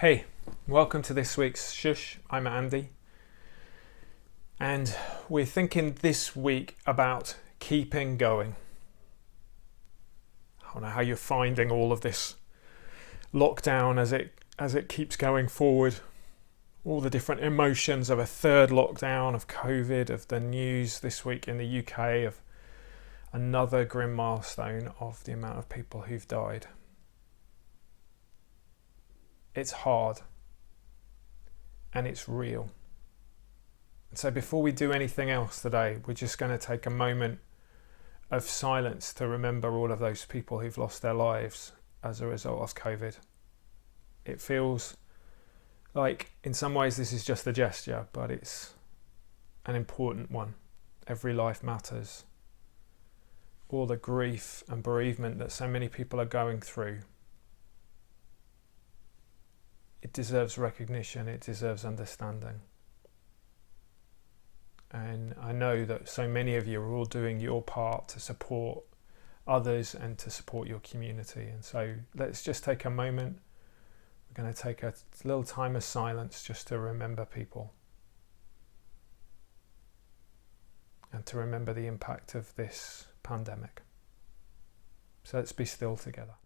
Hey, welcome to this week's Shhh. I'm Andy, and we're thinking this week about keeping going. I don't know how you're finding all of this lockdown as it keeps going forward. All the different emotions of a third lockdown, of COVID, of the news this week in the UK, of another grim milestone of the amount of people who've died. It's hard. And it's real. So before we do anything else today, we're just going to take a moment of silence to remember all of those people who've lost their lives as a result of COVID. It feels like in some ways this is just a gesture, but it's an important one. Every life matters. All the grief and bereavement that so many people are going through, it deserves recognition, it deserves understanding. And I know that so many of you are all doing your part to support others and to support your community. And so let's just take a moment. We're going to take a little time of silence just to remember people and to remember the impact of this pandemic. So let's be still together.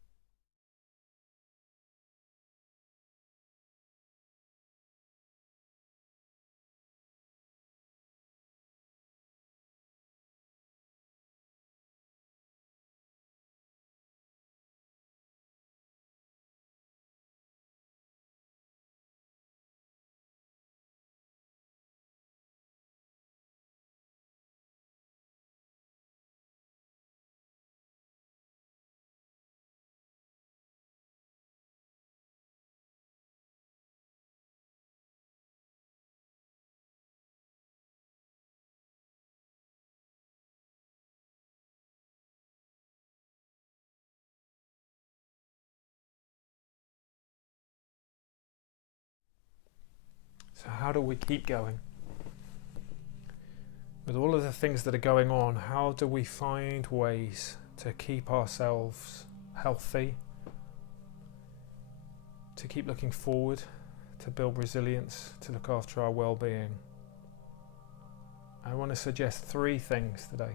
So how do we keep going? With all of the things that are going on, how do we find ways to keep ourselves healthy, to keep looking forward, to build resilience, to look after our well-being? I want to suggest 3 things today.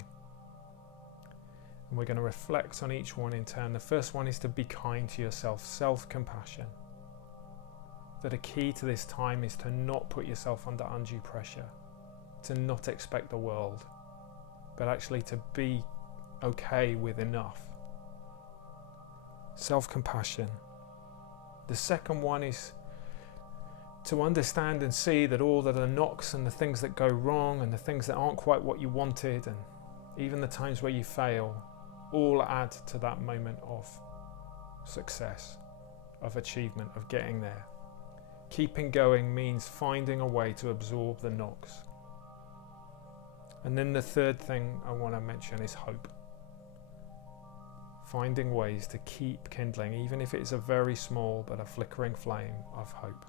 And we're going to reflect on each one in turn. The first one is to be kind to yourself, self-compassion. That a key to this time is to not put yourself under undue pressure, to not expect the world, but actually to be okay with enough. Self-compassion. The second one is to understand and see that all of the knocks and the things that go wrong and the things that aren't quite what you wanted and even the times where you fail all add to that moment of success, of achievement, of getting there. Keeping going means finding a way to absorb the knocks. And then the third thing I want to mention is hope. Finding ways to keep kindling, even if it's a very small but a flickering flame of hope.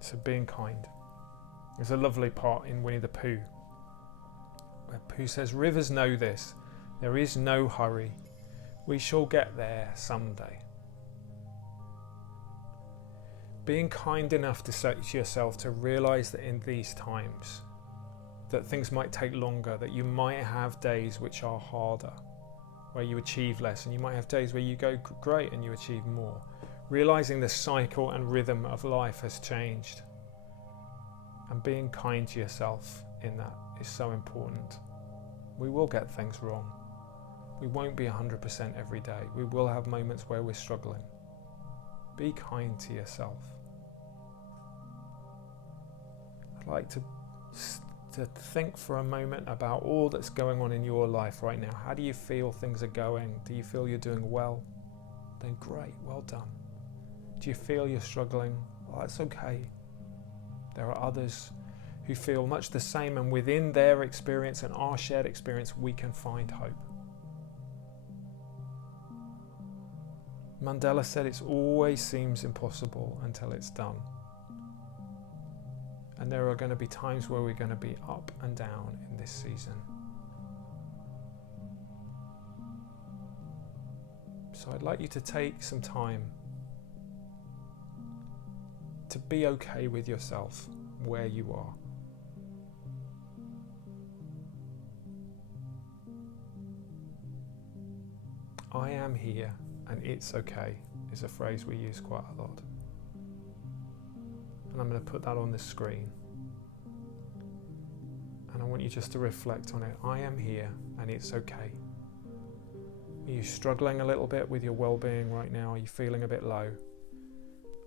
So being kind. There's a lovely part in Winnie the Pooh where Pooh says, "Rivers know this, there is no hurry. We shall get there someday." Being kind enough to say to yourself to realise that in these times that things might take longer, that you might have days which are harder, where you achieve less, and you might have days where you go great and you achieve more. Realising the cycle and rhythm of life has changed, and being kind to yourself in that is so important. We will get things wrong. We won't be 100% every day. We will have moments where we're struggling. Be kind to yourself. I'd like to think for a moment about all that's going on in your life right now. How do you feel things are going? Do you feel you're doing well? Then great, well done. Do you feel you're struggling? Well, that's okay. There are others who feel much the same, and within their experience and our shared experience, we can find hope. Mandela said it always seems impossible until it's done. And there are going to be times where we're going to be up and down in this season. So I'd like you to take some time to be okay with yourself where you are. I am here and it's okay is a phrase we use quite a lot. And I'm going to put that on the screen. And I want you just to reflect on it. I am here and it's okay. Are you struggling a little bit with your well-being right now? Are you feeling a bit low?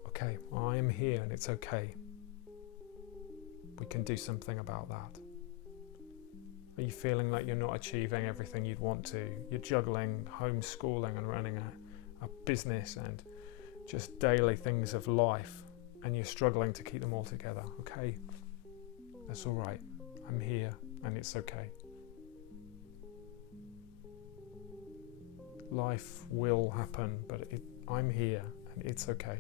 Okay, I am here and it's okay. We can do something about that. Are you feeling like you're not achieving everything you'd want to? You're juggling homeschooling and running a business and just daily things of life, and you're struggling to keep them all together. Okay, that's all right. I'm here and it's okay. Life will happen, but I'm here and it's okay.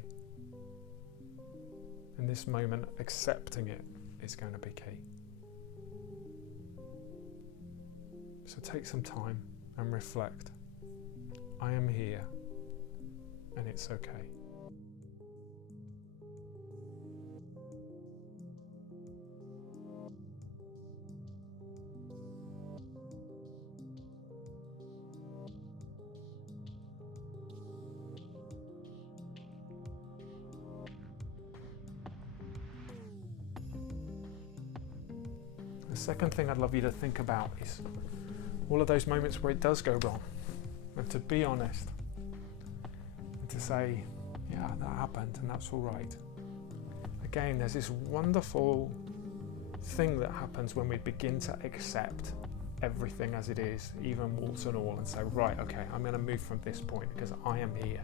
In this moment, accepting it is going to be key. So take some time and reflect. I am here and it's okay. The second thing I'd love you to think about is all of those moments where it does go wrong, and to be honest, and to say, yeah, that happened and that's all right. Again, there's this wonderful thing that happens when we begin to accept everything as it is, even warts and all, and say, right, okay, I'm going to move from this point because I am here.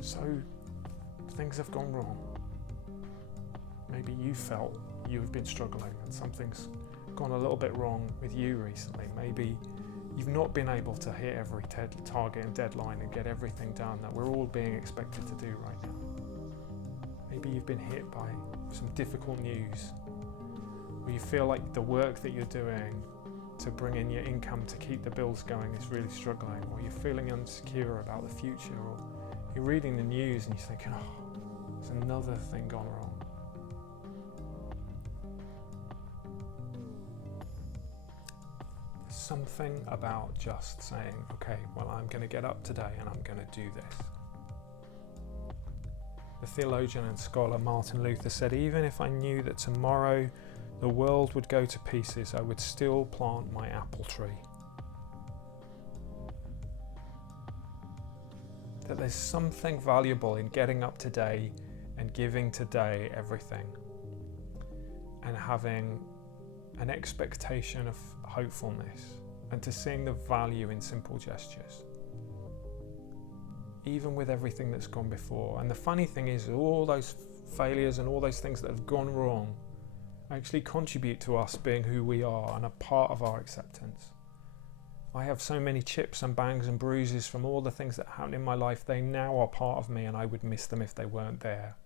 So things have gone wrong. Maybe you felt you've been struggling and something's gone a little bit wrong with you recently. Maybe you've not been able to hit every target and deadline and get everything done that we're all being expected to do right now. Maybe you've been hit by some difficult news, or you feel like the work that you're doing to bring in your income to keep the bills going is really struggling, or you're feeling insecure about the future, or you're reading the news and you're thinking, oh, there's another thing gone wrong. Something about just saying, okay, well, I'm going to get up today and I'm going to do this. The theologian and scholar Martin Luther said, even if I knew that tomorrow the world would go to pieces, I would still plant my apple tree. That there's something valuable in getting up today and giving today everything, and having an expectation of hopefulness, and to seeing the value in simple gestures, even with everything that's gone before. And the funny thing is, all those failures and all those things that have gone wrong actually contribute to us being who we are and a part of our acceptance. I have so many chips and bangs and bruises from all the things that happened in my life. They now are part of me and I would miss them if they weren't there,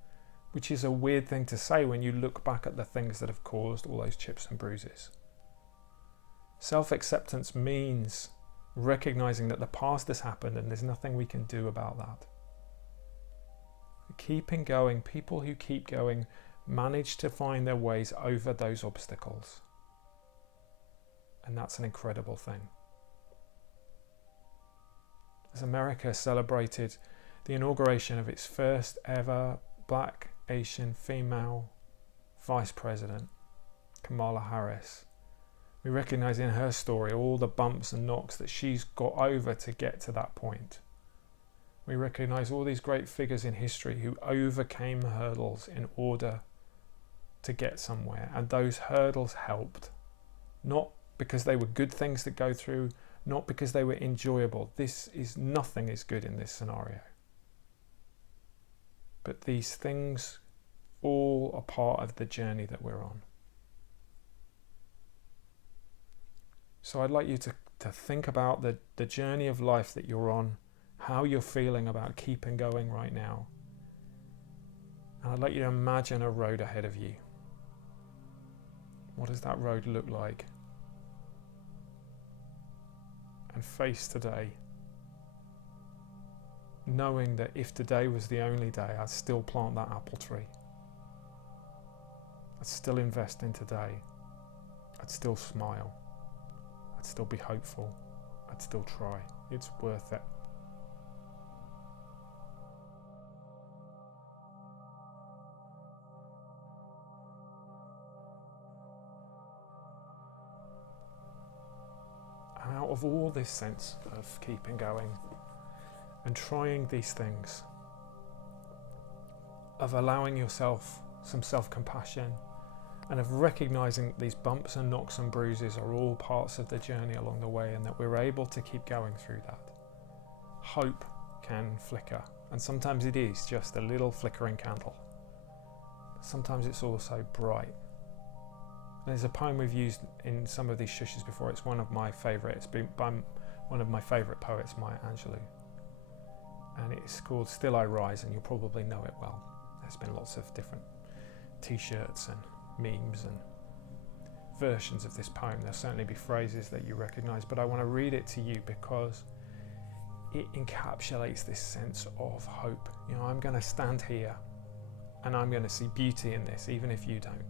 which is a weird thing to say when you look back at the things that have caused all those chips and bruises. Self-acceptance means recognizing that the past has happened and there's nothing we can do about that. Keeping going, people who keep going manage to find their ways over those obstacles. And that's an incredible thing. As America celebrated the inauguration of its first ever Black Asian female Vice President, Kamala Harris, we recognize in her story all the bumps and knocks that she's got over to get to that point. We recognize all these great figures in history who overcame hurdles in order to get somewhere, and those hurdles helped, not because they were good things to go through, not because they were enjoyable. Nothing is good in this scenario. But these things all are part of the journey that we're on. So I'd like you to think about the journey of life that you're on, how you're feeling about keeping going right now. And I'd like you to imagine a road ahead of you. What does that road look like? and face today, knowing that if today was the only day, I'd still plant that apple tree. I'd still invest in today. I'd still smile. I'd still be hopeful. I'd still try. It's worth it. And out of all this sense of keeping going and trying these things, of allowing yourself some self-compassion, and of recognizing that these bumps and knocks and bruises are all parts of the journey along the way, and that we're able to keep going through that. Hope can flicker, and sometimes it is just a little flickering candle. Sometimes it's also bright. There's a poem we've used in some of these shushes before. It's one of my favourite. It's been by one of my favourite poets, Maya Angelou, and it's called Still I Rise, and you'll probably know it well. There's been lots of different t-shirts and memes and versions of this poem. There'll certainly be phrases that you recognise, but I want to read it to you because it encapsulates this sense of hope. You know, I'm going to stand here and I'm going to see beauty in this, even if you don't.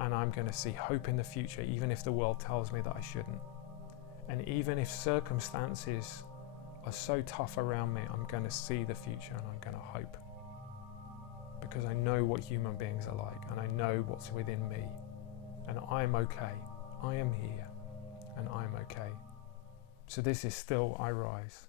And I'm going to see hope in the future, even if the world tells me that I shouldn't. And even if circumstances are so tough around me, I'm going to see the future and I'm going to hope. Because I know what human beings are like, and I know what's within me, and I'm okay. I am here, and I'm okay. So this is Still I Rise.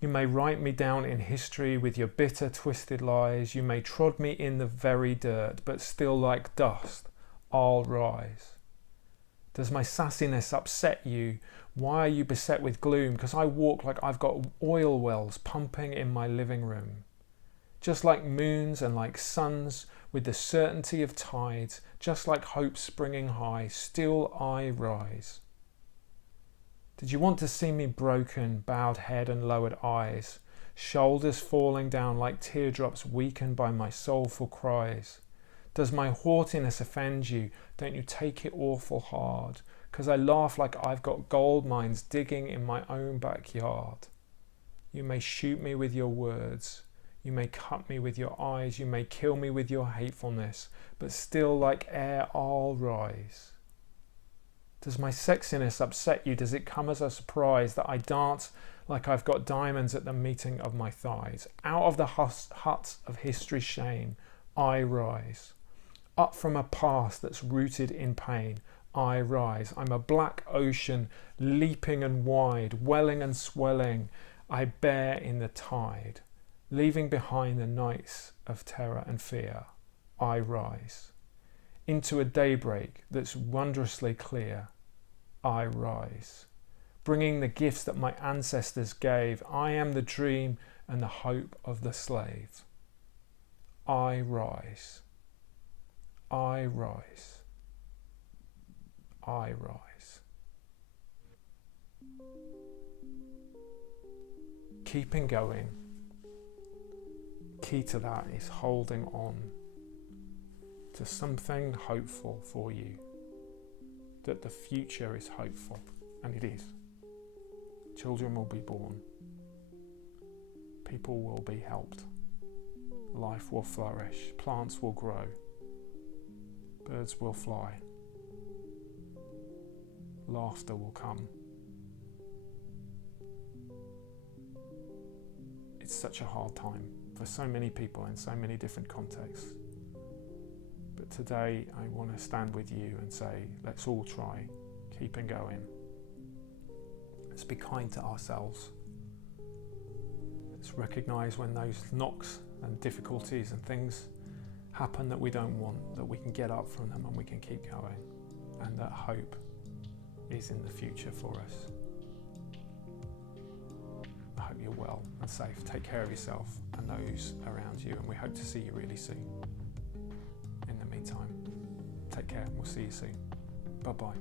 You may write me down in history with your bitter, twisted lies. You may trod me in the very dirt, but still like dust, I'll rise. Does my sassiness upset you? Why are you beset with gloom? Because I walk like I've got oil wells pumping in my living room. Just like moons and like suns with the certainty of tides, just like hope springing high, still I rise. Did you want to see me broken, bowed head and lowered eyes, shoulders falling down like teardrops weakened by my soulful cries? Does my haughtiness offend you? Don't you take it awful hard? 'Cause I laugh like I've got gold mines digging in my own backyard. You may shoot me with your words. You may cut me with your eyes, you may kill me with your hatefulness, but still like air I'll rise. Does my sexiness upset you? Does it come as a surprise that I dance like I've got diamonds at the meeting of my thighs? Out of the huts of history's shame, I rise. Up from a past that's rooted in pain, I rise. I'm a black ocean, leaping and wide, welling and swelling, I bear in the tide. Leaving behind the nights of terror and fear, I rise. Into a daybreak that's wondrously clear, I rise. Bringing the gifts that my ancestors gave, I am the dream and the hope of the slave. I rise. I rise. I rise. Keeping going. Key to that is holding on to something hopeful for you, that the future is hopeful, and it is. Children will be born, people will be helped, life will flourish, plants will grow, birds will fly, laughter will come. It's such a hard time for so many people in so many different contexts. But today I want to stand with you and say, let's all try, keeping going. Let's be kind to ourselves. Let's recognise when those knocks and difficulties and things happen that we don't want, that we can get up from them and we can keep going, and that hope is in the future for us. I hope you're well and safe. Take care of yourself and those around you, and we hope to see you really soon. In the meantime, take care and we'll see you soon. Bye-bye.